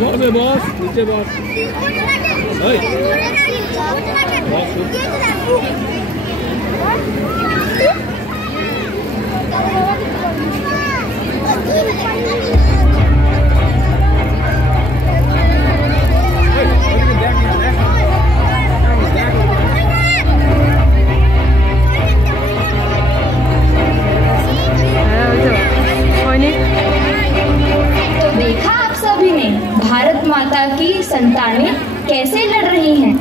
में बॉस नीचे बॉस देखा आप सभी ने भारत माता की संतानें कैसे लड़ रही हैं।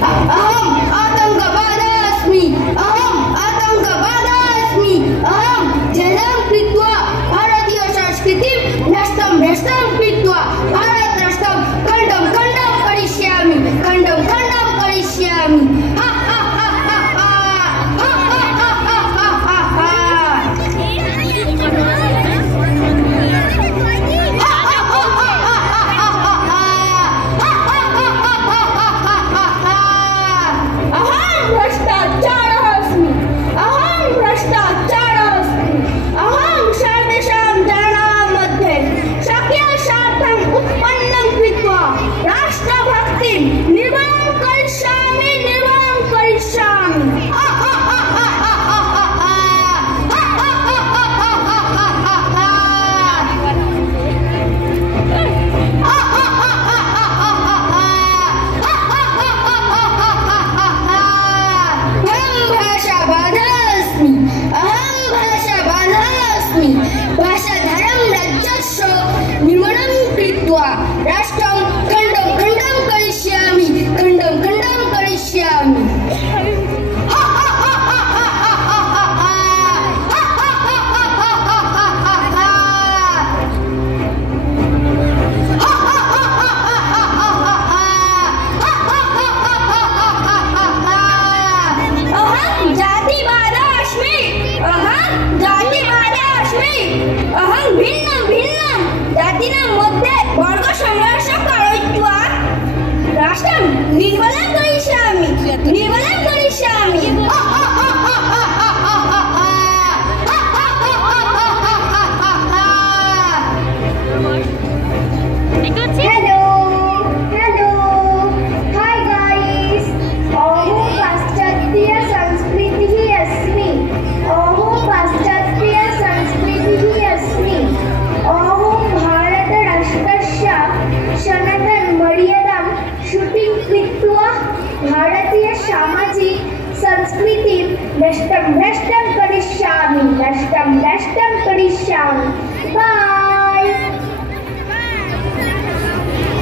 अहम आतंकवादास्मि, अहम आतंकवादास्मि, अहम जलं कृत्वा भारतीय संस्कृतिं नष्टं कृत्वा भारत राष्ट्रं खण्डं करिष्यामि, खण्डं करिष्यामि। नष्टं करिष्यामि। बाय।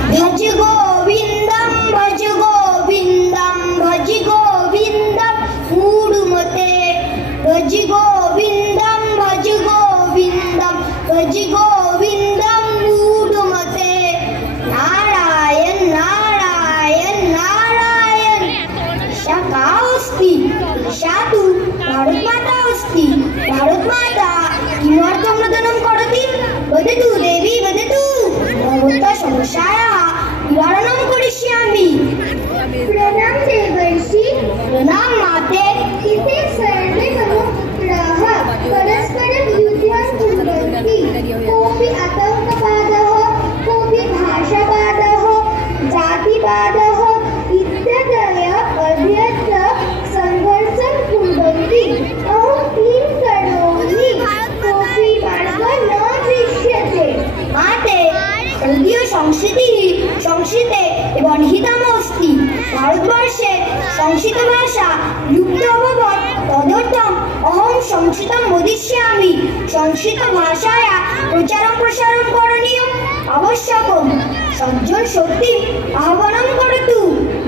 भज गोविंदं भज गोविंदं भज गोविंदं मूढमते भज गोविंदं भज गोविंदं भज गोविंदं मूढमते नारायण नारायण नारायण शकास्ति शातु भारत माता अस्ति भारत माता किमर्थं नदनं करोति वदतु देवी वदतु भवतः समस्यायाः निवारणं करिष्यामि। प्रणाम देवर्षि प्रणाम माते। इति सर्वे मनुष्याः परस्परं युद्धं कुर्वन्ति कोऽपि आतङ्कवादः कोऽपि भाषावादः जातिवादः इत्यादयः अभ्यर्थ संघर्षं कुर्वन्ति। अहं किं करोमि कोऽपि मार्गः न दृश्यते। माते भारतीय संस्कृते एवं हितमस्ति भारतवर्षे संस्कृत भाषा लुप्त अभवत् तदर्थम् अहं संस्कृतं वदिष्यामि। संस्कृत भाषाया प्रचारं प्रसारं करणीयम् आवश्यकम्। सज्जन शक्तिम् आह्वानं करोतु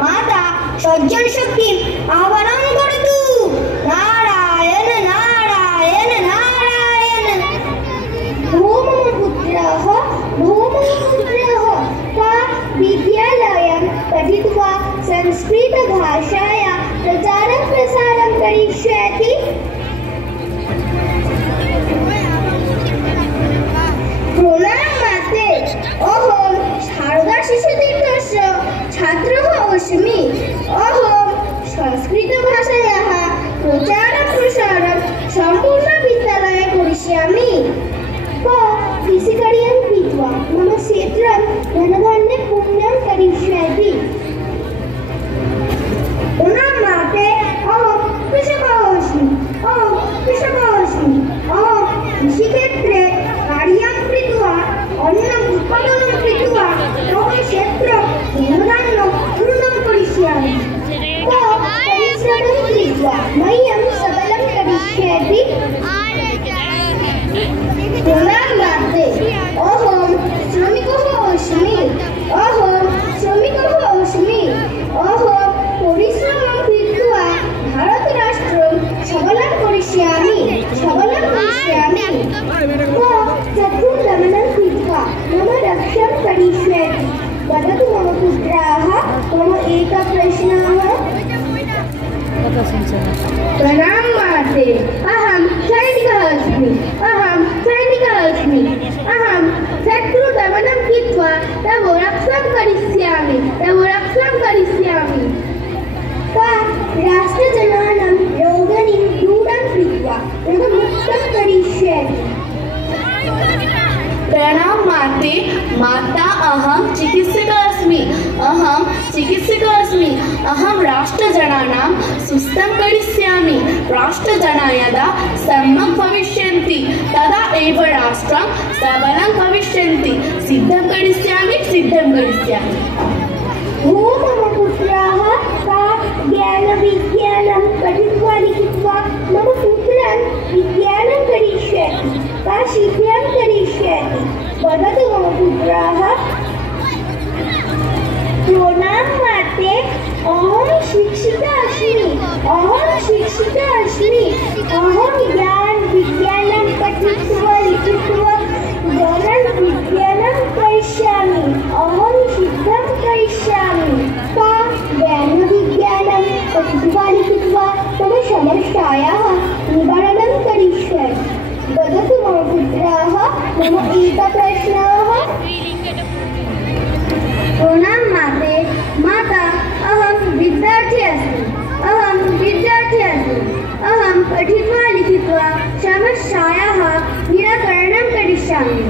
माता सज्जन शक्तिम् आह्वानं करोतु। नारायण नारायण नारायण। भूमपुत्रः का विद्यालयं पठित्वा संस्कृतभाषाया प्रचारं प्रसारं करिष्यति। प्रणाम माते। अहं शारदा शिशुतीर्थस्य छात्रः अस्मि। अहं संस्कृतभाषायाः प्रचारं प्रसारं सम्पूर्णविद्यालये करिष्यामि। कृषिकार्यं कृत्वा नमस्ते। वस्त्रं धनधान्यं पुण्यं करिष्यामि। प्रणाम माते, अहं कृषकोऽस्मि। अहं कृषिक्षेत्रे कार्यं कृत्वा अन्नम् उत्पादनं कृत्वा मम क्षेत्रं धनधान्यं पूर्णं करिष्यामि। परिश्रमं कृत्वा मह्यं सबलं करिष्यति। प्रणाम माते, अहं श्रमिकः अस्मि। अहं परिश्रमं कृत्वा भारतराष्ट्रं सबलं करिष्यामि। शत्रुं दमनं कृत्वा मम रक्षां करिष्यति। वदतु मम पुत्राः, मम एकः प्रश्नः। प्रणाम माते, अहं सैनिकः अस्मि। अहं शत्रुदमनं कृत्वा तव रक्षां करिष्यामि। राष्ट्रजनानां रोगान् दूरं कृत्वा रोगमुक्तं करिष्यामि। प्रणाम माते, माता अहं चिकित्सकः अस्मि। अहं राष्ट्रजनानां सुस्थं करिष्यामि। राष्ट्रजनाः यदा सम्यक् भविष्यन्ति तदा एव राष्ट्रं सबलं भविष्यन्ति। सिद्धं करिष्यामि। मम पुत्राः का ज्ञानविज्ञानं पठित्वा लिखित्वा मम पुत्रं विज्ञानं करिष्यति। का शिक्षां करिष्यति। वदतु मम पुत्राः। प्रणाम माते, अहं शिक्षिका अस्मि। अहं ज्ञानविज्ञानं पठित्वा लिखित्वा विज्ञानं करिष्यामि। अहं सिद्धं करिष्यामि। का ज्ञानविज्ञानं पठित्वा लिखित्वा मम समस्यायाः निवारणं करिष्यति। वदतु मम पुत्राः, मम एकः प्रश्नः। प्रणाम माते, माता अहं विद्यार्थी अस्मि। अहं पठित्वा लिखित्वा समस्यायाः निराकरणं करिष्यामि।